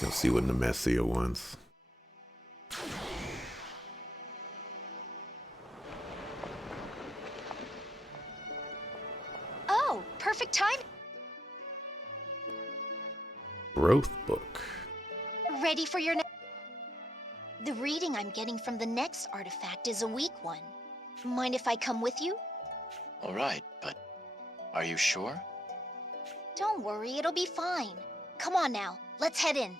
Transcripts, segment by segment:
You'll see what Nemesia wants. Oh, perfect time. Growth book. Ready for your The reading I'm getting from the next artifact is a weak one. Mind if I come with you? All right, but are you sure? Don't worry, it'll be fine. Come on now, let's head in.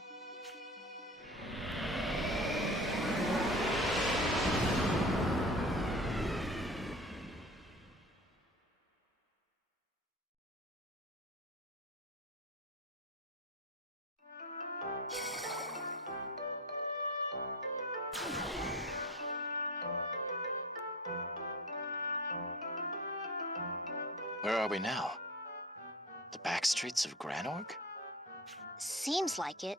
Where are we now? The back streets of Granorg? Seems like it.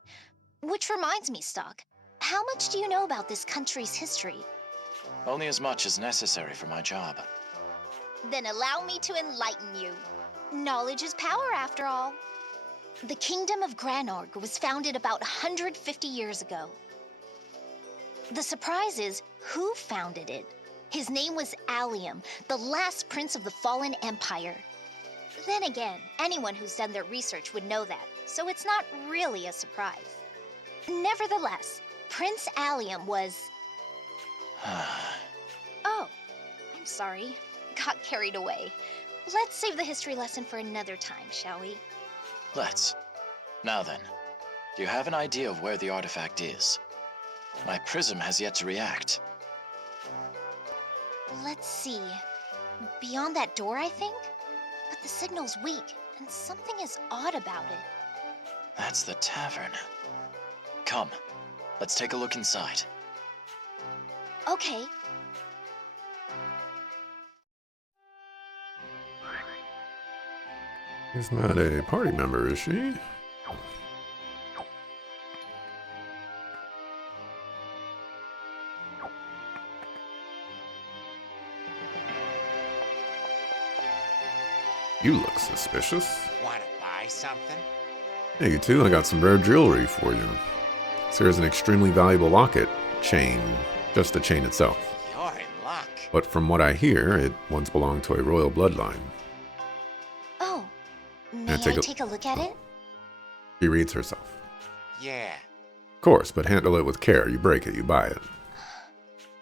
Which reminds me, Stock. How much do you know about this country's history? Only as much as necessary for my job. Then allow me to enlighten you. Knowledge is power, after all. The Kingdom of Granorg was founded about 150 years ago. The surprise is who founded it. His name was Allium, the last prince of the fallen empire. Then again, anyone who's done their research would know that, so it's not really a surprise. Nevertheless, Prince Allium was... Oh, I'm sorry. Got carried away. Let's save the history lesson for another time, shall we? Let's. Now then, do you have an idea of where the artifact is? My prism has yet to react. Let's see. Beyond that door, I think? But the signal's weak, and something is odd about it. That's the tavern. Come, let's take a look inside. Okay. She's not a party member, is she? You look suspicious. Wanna buy something? Hey, you two, I got some rare jewelry for you. So here's an extremely valuable locket. Chain. Just the chain itself. You're in luck. But from what I hear, it once belonged to a royal bloodline. Oh, may I take take a look at it? She reads herself. Yeah. Of course, but handle it with care. You break it, you buy it.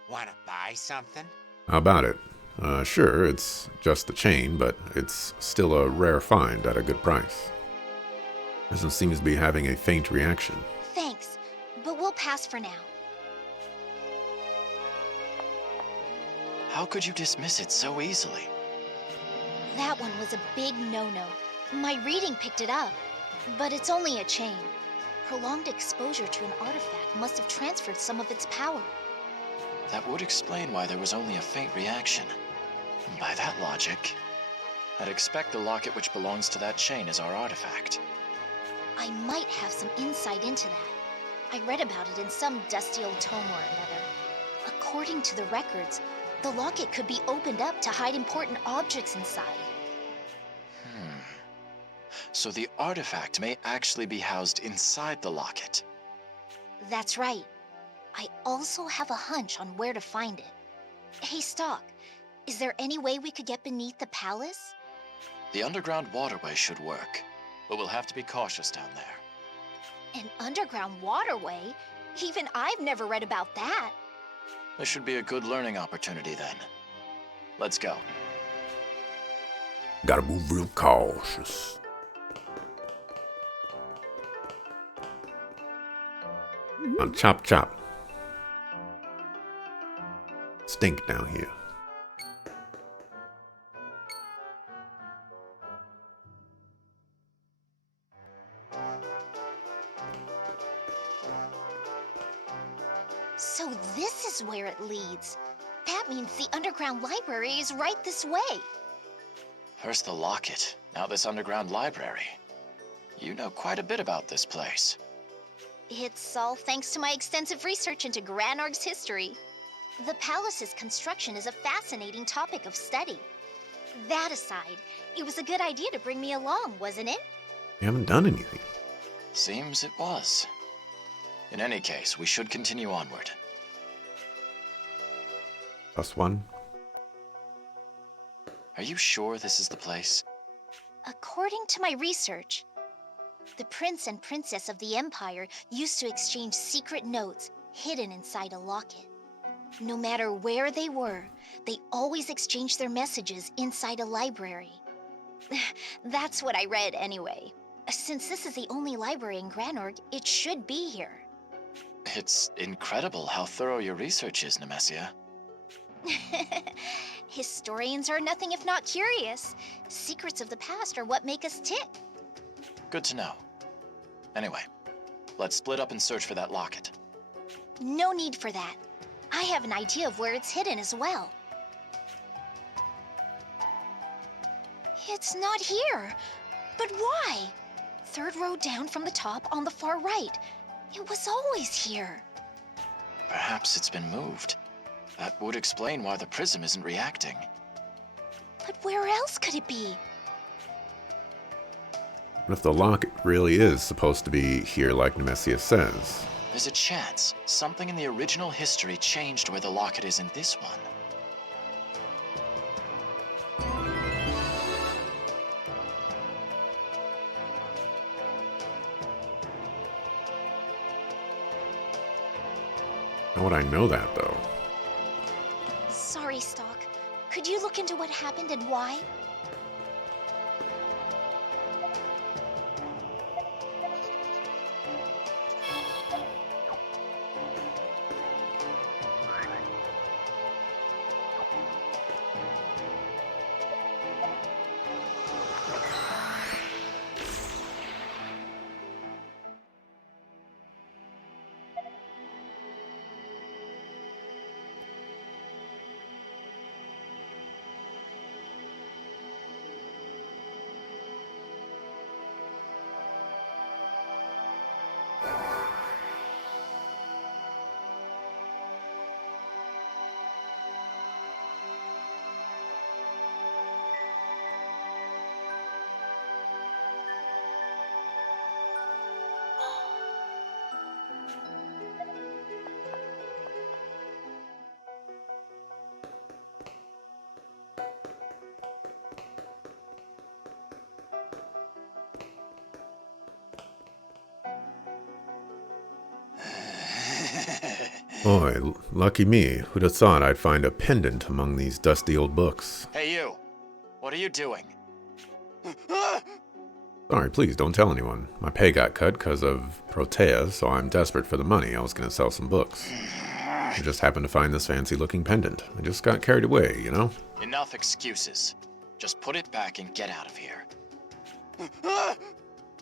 Wanna buy something? How about it? Sure, it's just the chain, but it's still a rare find at a good price. Doesn't seem to be having a faint reaction. Thanks, but we'll pass for now. How could you dismiss it so easily? That one was a big no-no. My reading picked it up, but it's only a chain. Prolonged exposure to an artifact must have transferred some of its power. That would explain why there was only a faint reaction. By that logic, I'd expect the locket which belongs to that chain is our artifact. I might have some insight into that. I read about it in some dusty old tome or another. According to the records, the locket could be opened up to hide important objects inside. So the artifact may actually be housed inside the locket. That's right. I also have a hunch on where to find it. Hey, Stock, is there any way we could get beneath the palace? The underground waterway should work, but we'll have to be cautious down there. An underground waterway? Even I've never read about that. This should be a good learning opportunity then. Let's go. Gotta move real cautious. On chop chop. Stink down here. So this is where it leads. That means the underground library is right this way. First the locket, now this underground library. You know quite a bit about this place. It's all thanks to my extensive research into Granorg's history. The palace's construction is a fascinating topic of study. That aside, it was a good idea to bring me along, wasn't it? You haven't done anything. Seems it was. In any case, we should continue onward. +1. Are you sure this is the place? According to my research, the prince and princess of the Empire used to exchange secret notes hidden inside a locket. No matter where they were, they always exchanged their messages inside a library. That's what I read anyway. Since this is the only library in Granorg, it should be here. It's incredible how thorough your research is, Nemesia. Historians are nothing if not curious. Secrets of the past are what make us tick. Good to know. Anyway, let's split up and search for that locket. No need for that. I have an idea of where it's hidden as well. It's not here. But why? Third row down from the top on the far right. It was always here. Perhaps it's been moved. That would explain why the prism isn't reacting. But where else could it be? What if the locket really is supposed to be here like Nemesia says? There's a chance something in the original history changed where the locket is in this one. How would I know that, though? Sorry, Stalk. Could you look into what happened and why? Boy, lucky me. Who'd have thought I'd find a pendant among these dusty old books? Hey you! What are you doing? Sorry, please don't tell anyone. My pay got cut because of Protea, so I'm desperate for the money. I was going to sell some books. I just happened to find this fancy-looking pendant. I just got carried away, you know? Enough excuses. Just put it back and get out of here.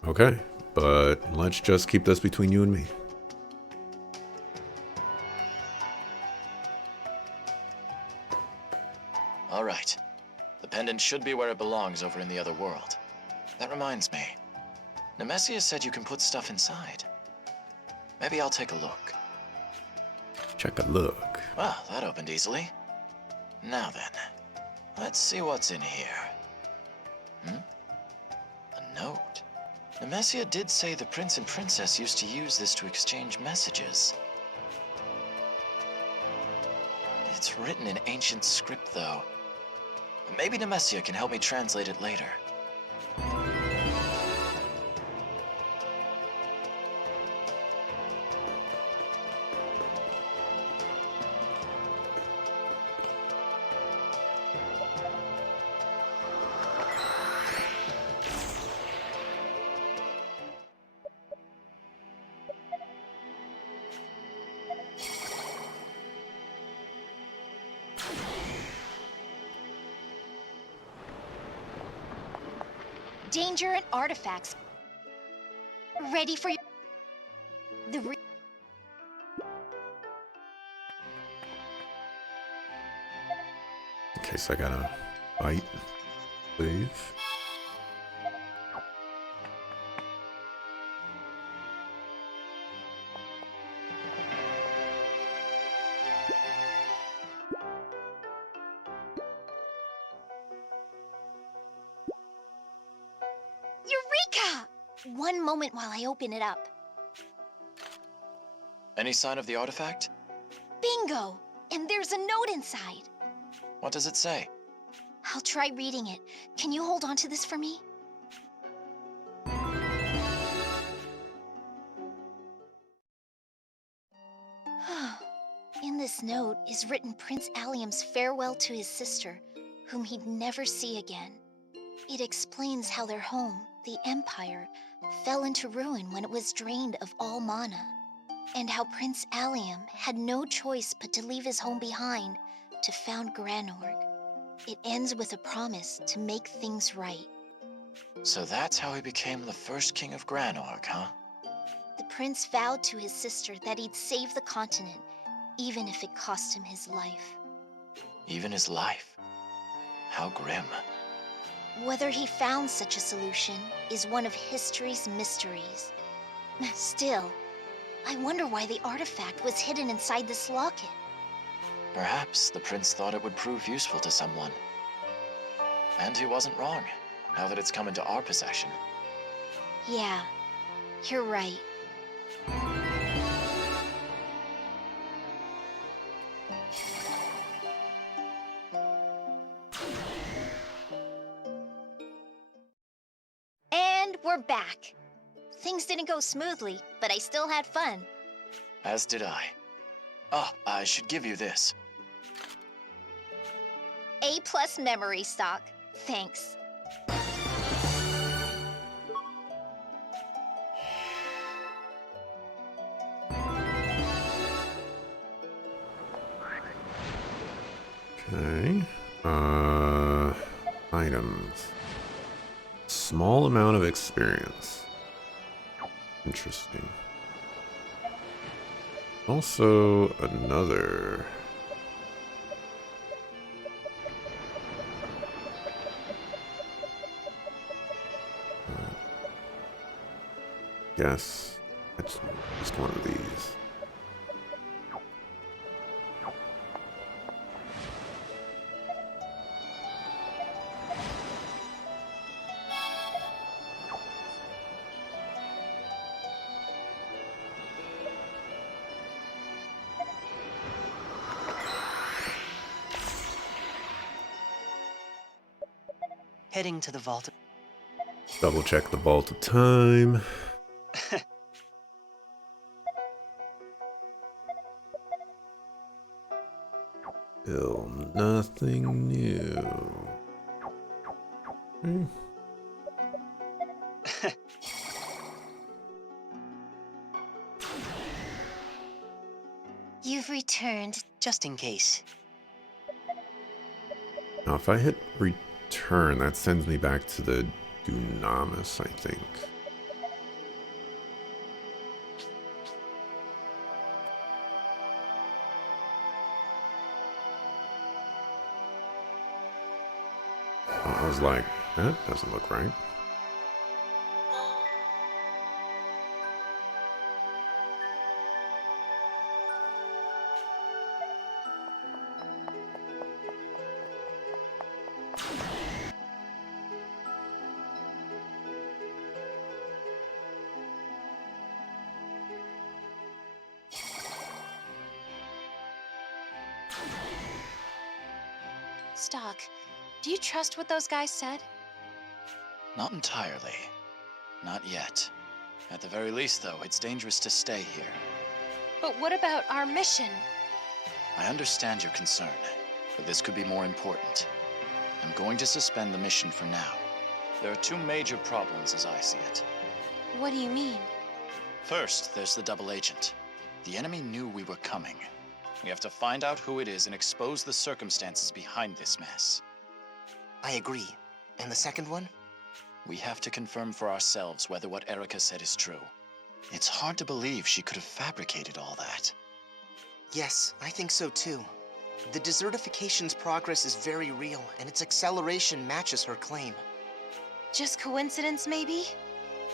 Okay, but let's just keep this between you and me. All right. The pendant should be where it belongs over in the other world. That reminds me. Nemesia said you can put stuff inside. Maybe I'll take a look. Check a look. Well, that opened easily. Now then, let's see what's in here. A note. Nemesia did say the prince and princess used to use this to exchange messages. It's written in ancient script, though. Maybe Nemesia can help me translate it later. Danger and artifacts. Ready for your... In case I gotta fight, please. Eureka! One moment while I open it up. Any sign of the artifact? Bingo! And there's a note inside. What does it say? I'll try reading it. Can you hold on to this for me? In this note is written Prince Allium's farewell to his sister, whom he'd never see again. It explains how their home, the Empire, fell into ruin when it was drained of all mana, and how Prince Allium had no choice but to leave his home behind to found Granorg. It ends with a promise to make things right. So that's how he became the first king of Granorg, huh? The prince vowed to his sister that he'd save the continent, even if it cost him his life. Even his life? How grim. Whether he found such a solution is one of history's mysteries. Still, I wonder why the artifact was hidden inside this locket. Perhaps the prince thought it would prove useful to someone. And he wasn't wrong, now that it's come into our possession. Yeah, you're right. And we're back. Things didn't go smoothly, but I still had fun. As did I. Oh, I should give you this. A+ memory stock. Thanks. Okay. Items. Small amount of experience. Interesting. Also, another. Yes, it's just one of these. Heading to the vault. Double check the vault of time. Still nothing new. Hmm. You've returned. Just in case. Now, if I hit return, that sends me back to the Dunamis, I think. I was like, that doesn't look right. Stock, do you trust what those guys said? Not entirely. Not yet. At the very least, though, it's dangerous to stay here. But what about our mission? I understand your concern, but this could be more important. I'm going to suspend the mission for now. There are two major problems as I see it. What do you mean? First, there's the double agent. The enemy knew we were coming. We have to find out who it is and expose the circumstances behind this mess. I agree. And the second one? We have to confirm for ourselves whether what Erica said is true. It's hard to believe she could have fabricated all that. Yes, I think so too. The desertification's progress is very real, and its acceleration matches her claim. Just coincidence, maybe?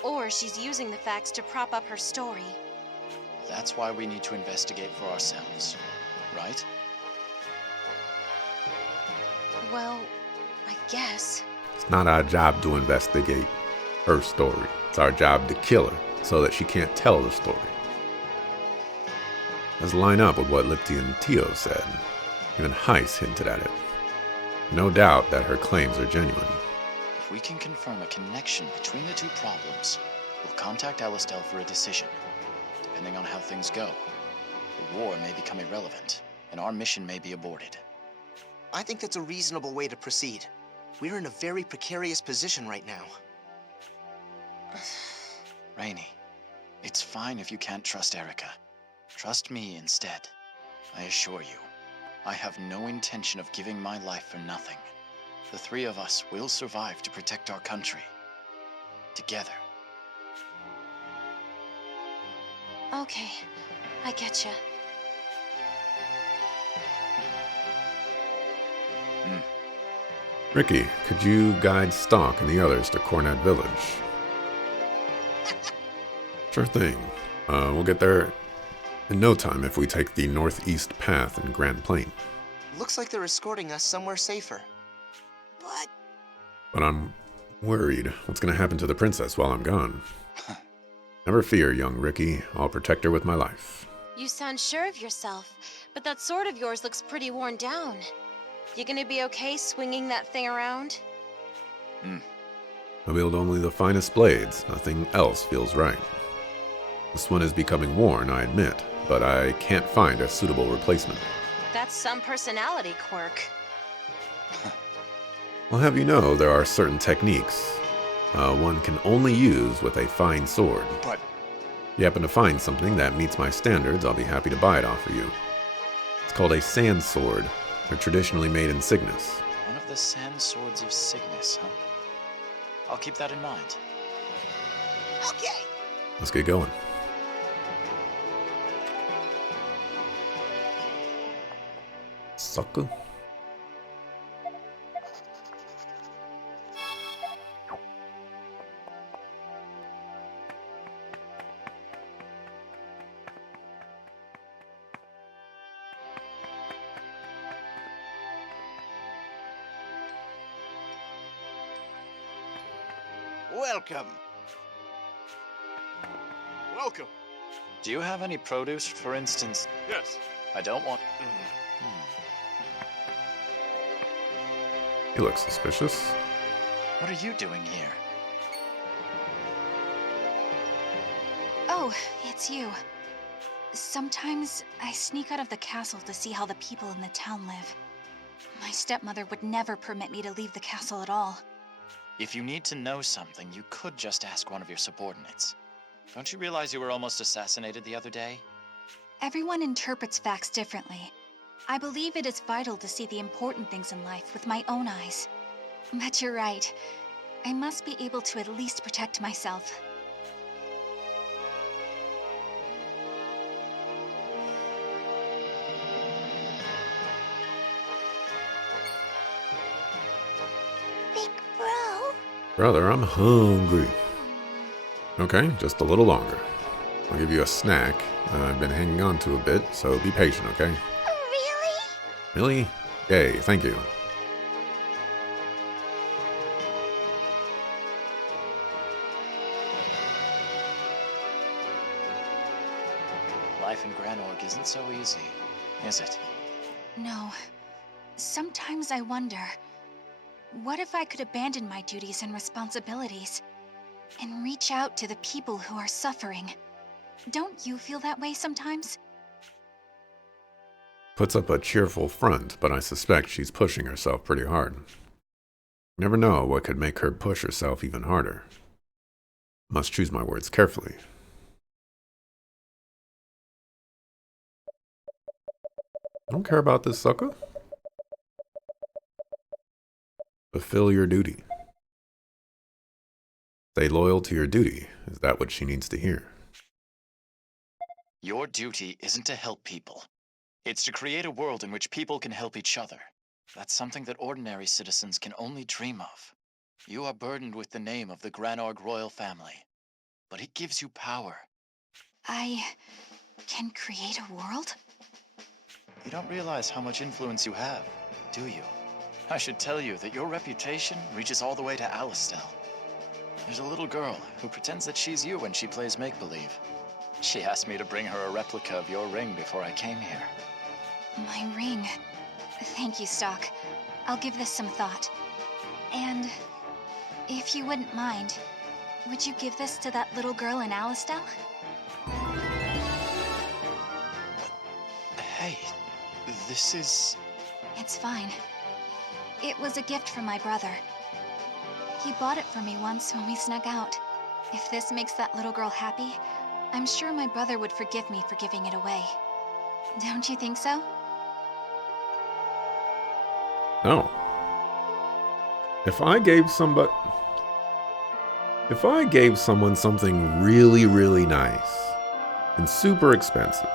Or she's using the facts to prop up her story. That's why we need to investigate for ourselves, right? Well, I guess. It's not our job to investigate her story. It's our job to kill her so that she can't tell the story. does line up with what Lipti and Tio said. Even Heiss hinted at it. No doubt that her claims are genuine. If we can confirm a connection between the two problems, we'll contact Alistel for a decision. Depending on how things go, the war may become irrelevant, and our mission may be aborted. I think that's a reasonable way to proceed. We're in a very precarious position right now. Rainy, it's fine if you can't trust Erica. Trust me instead. I assure you, I have no intention of giving my life for nothing. The three of us will survive to protect our country. Together. Okay, I getcha. Ricky, could you guide Stalk and the others to Cornet Village? Sure thing. We'll get there in no time if we take the northeast path in Grand Plain. Looks like they're escorting us somewhere safer. But I'm worried. What's gonna happen to the princess while I'm gone? Never fear, young Ricky. I'll protect her with my life. You sound sure of yourself, but that sword of yours looks pretty worn down. You gonna be okay swinging that thing around? I wield only the finest blades. Nothing else feels right. This one is becoming worn, I admit, but I can't find a suitable replacement. That's some personality quirk. I'll have you know there are certain techniques one can only use with a fine sword. But If you happen to find something that meets my standards, I'll be happy to buy it off of you. It's called a sand sword. They're traditionally made in Cygnus. one of the sand swords of Cygnus, huh? I'll keep that in mind. Okay. Let's get going. Sucker. Welcome. Welcome. Do you have any produce, for instance? Yes. I don't want... You look suspicious. What are you doing here? Oh, it's you. Sometimes I sneak out of the castle to see how the people in the town live. My stepmother would never permit me to leave the castle at all. If you need to know something, you could just ask one of your subordinates. Don't you realize you were almost assassinated the other day? Everyone interprets facts differently. I believe it is vital to see the important things in life with my own eyes. But you're right. I must be able to at least protect myself. Big bro. Brother, I'm hungry. Okay, just a little longer. I'll give you a snack. I've been hanging on to a bit, so be patient, okay? Really? Really? Yay, thank you. Life in Granorg isn't so easy, is it? No. Sometimes I wonder, what if I could abandon my duties and responsibilities and reach out to the people who are suffering? Don't you feel that way sometimes? Puts up a cheerful front, but I suspect she's pushing herself pretty hard. Never know what could make her push herself even harder. Must choose my words carefully. I don't care about this sucker. Fulfill your duty. Stay loyal to your duty. Is that what she needs to hear? Your duty isn't to help people. It's to create a world in which people can help each other. That's something that ordinary citizens can only dream of. You are burdened with the name of the Granorg royal family, but it gives you power. I can create a world? You don't realize how much influence you have, do you? I should tell you that your reputation reaches all the way to Alistel. There's a little girl who pretends that she's you when she plays make-believe. She asked me to bring her a replica of your ring before I came here. My ring. Thank you, Stock. I'll give this some thought. And if you wouldn't mind, would you give this to that little girl in Alistel? Hey, this is... It's fine. It was a gift from my brother. He bought it for me once when we snuck out. If this makes that little girl happy, I'm sure my brother would forgive me for giving it away. Don't you think so? No. If I gave someone something really, really nice and super expensive,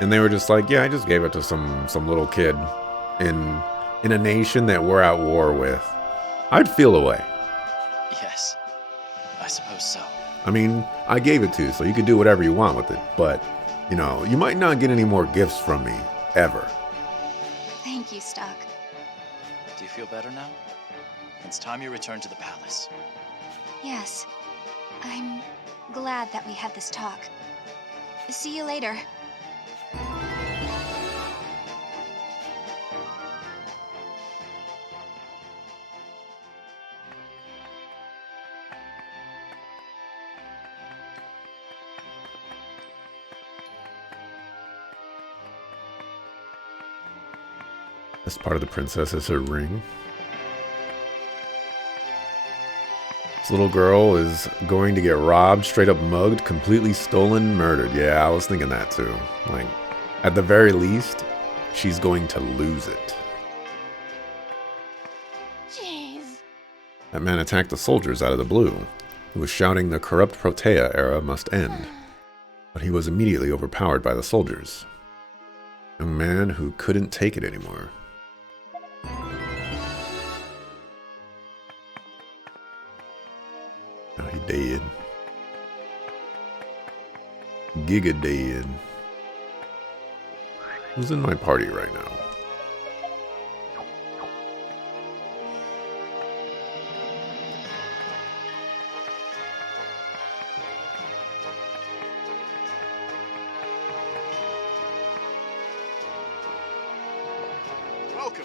and they were just like, yeah, I just gave it to some little kid in a nation that we're at war with, I'd feel away. Yes, I suppose so. I mean, I gave it to you, so you can do whatever you want with it, but, you know, you might not get any more gifts from me, ever. Thank you, Stock. Do you feel better now? It's time you return to the palace. Yes. I'm glad that we had this talk. See you later. This part of the princess is her ring. This little girl is going to get robbed, straight up mugged, completely stolen, murdered. Yeah, I was thinking that too. Like, at the very least, she's going to lose it. Jeez. That man attacked the soldiers out of the blue. He was shouting the corrupt Protea era must end. But he was immediately overpowered by the soldiers. A man who couldn't take it anymore. Now he dead. Giga dead. Who's in my party right now? Welcome.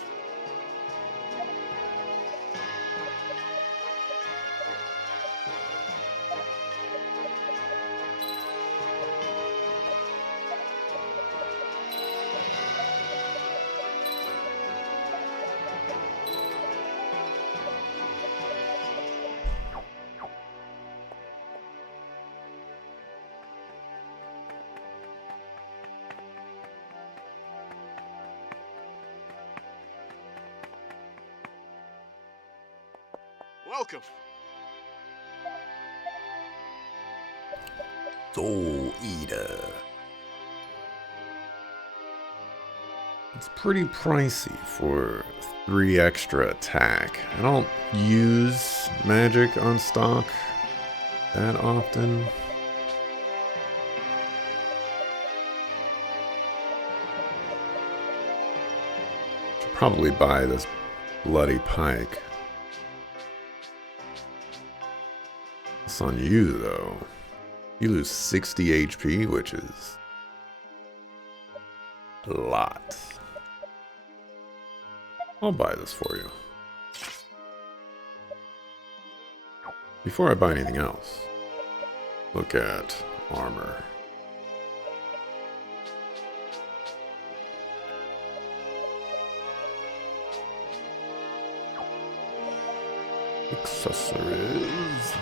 Welcome. Soul Eater. It's pretty pricey for 3 extra attack. I don't use magic on stock that often. Should probably buy this bloody pike. It's on you though. You lose 60 HP, which is a lot. I'll buy this for you. Before I buy anything else, look at armor. Accessories.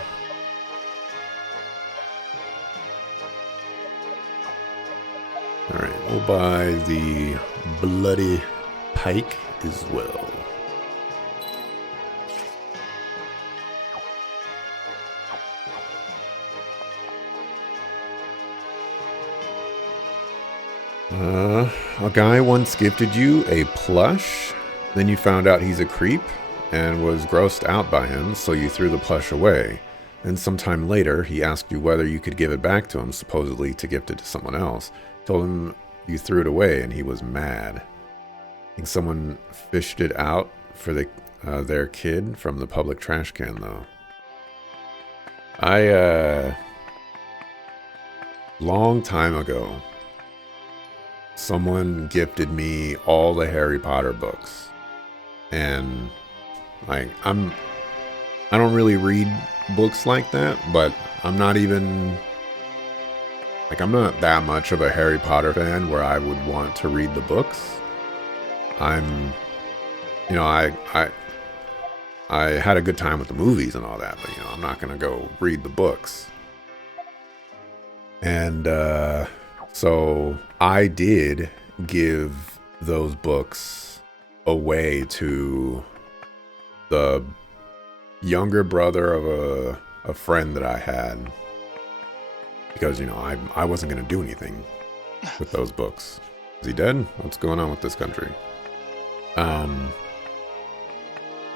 Alright, we'll buy the bloody pike as well. A guy once gifted you a plush, then you found out he's a creep and was grossed out by him, so you threw the plush away. Then sometime later, he asked you whether you could give it back to him, supposedly to gift it to someone else. Told him you threw it away and he was mad. I think someone fished it out for their kid from the public trash can, though. long time ago, someone gifted me all the Harry Potter books. And like I don't really read books like that, but I'm not even like I'm not that much of a Harry Potter fan where I would want to read the books. I'm you know, I had a good time with the movies and all that, but I'm not gonna go read the books. And so I did give those books away to the younger brother of a friend that I had, because I wasn't gonna do anything with those books. Is he dead? What's going on with this country?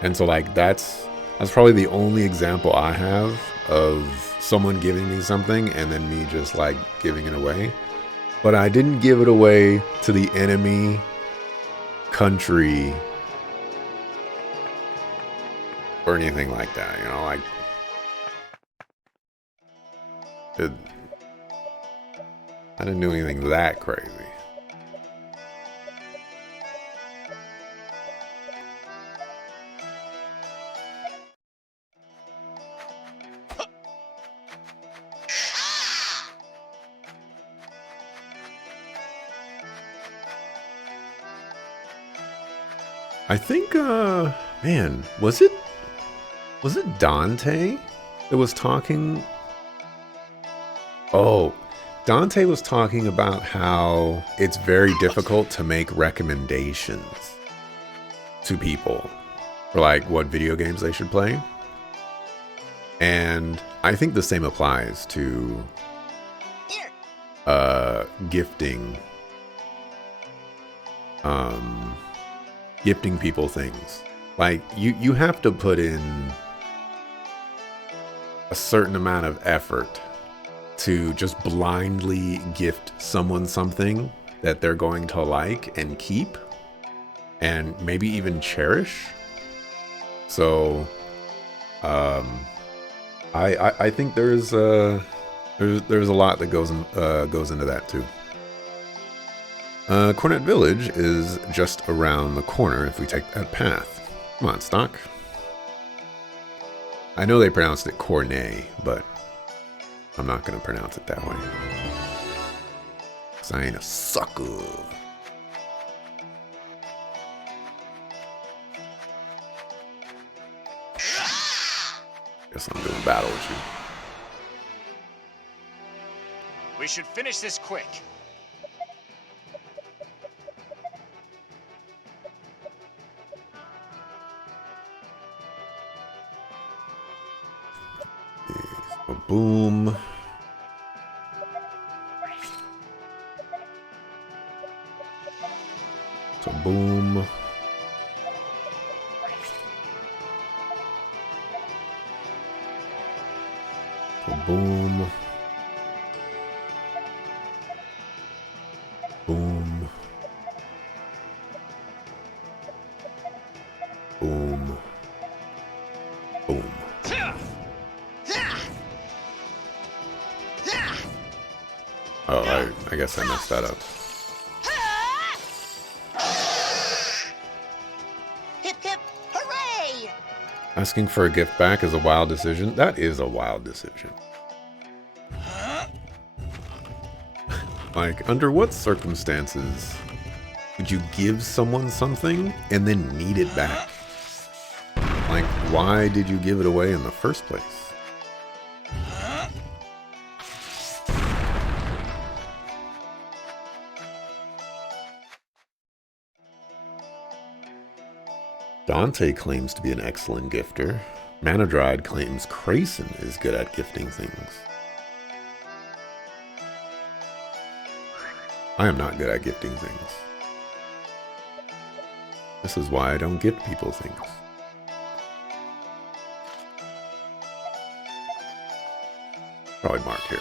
And so like that's probably the only example I have of someone giving me something and then me just like giving it away. But I didn't give it away to the enemy country or anything like that, like I didn't do anything that crazy. I think, man, was it Dante that was talking? Oh, Dante was talking about how it's very difficult to make recommendations to people for like what video games they should play. And I think the same applies to gifting gifting people things. Like you have to put in a certain amount of effort to just blindly gift someone something that they're going to like and keep and maybe even cherish. So I think there's a lot that goes into that too. Cornet Village is just around the corner if we take that path. Come on, Stock. I know they pronounced it Cornet, but I'm not going to pronounce it that way. Because I ain't a sucker. Guess I'm doing battle with you. We should finish this quick. So boom. So boom. So boom. Boom. Boom. Boom. Oh, I guess I messed that up. Hip hip, hooray! Asking for a gift back is a wild decision. That is a wild decision. Like, under what circumstances would you give someone something and then need it back? Like, why did you give it away in the first place? Dante claims to be an excellent gifter. Manadride claims Crayson is good at gifting things. I am not good at gifting things. This is why I don't gift people things. Probably mark here.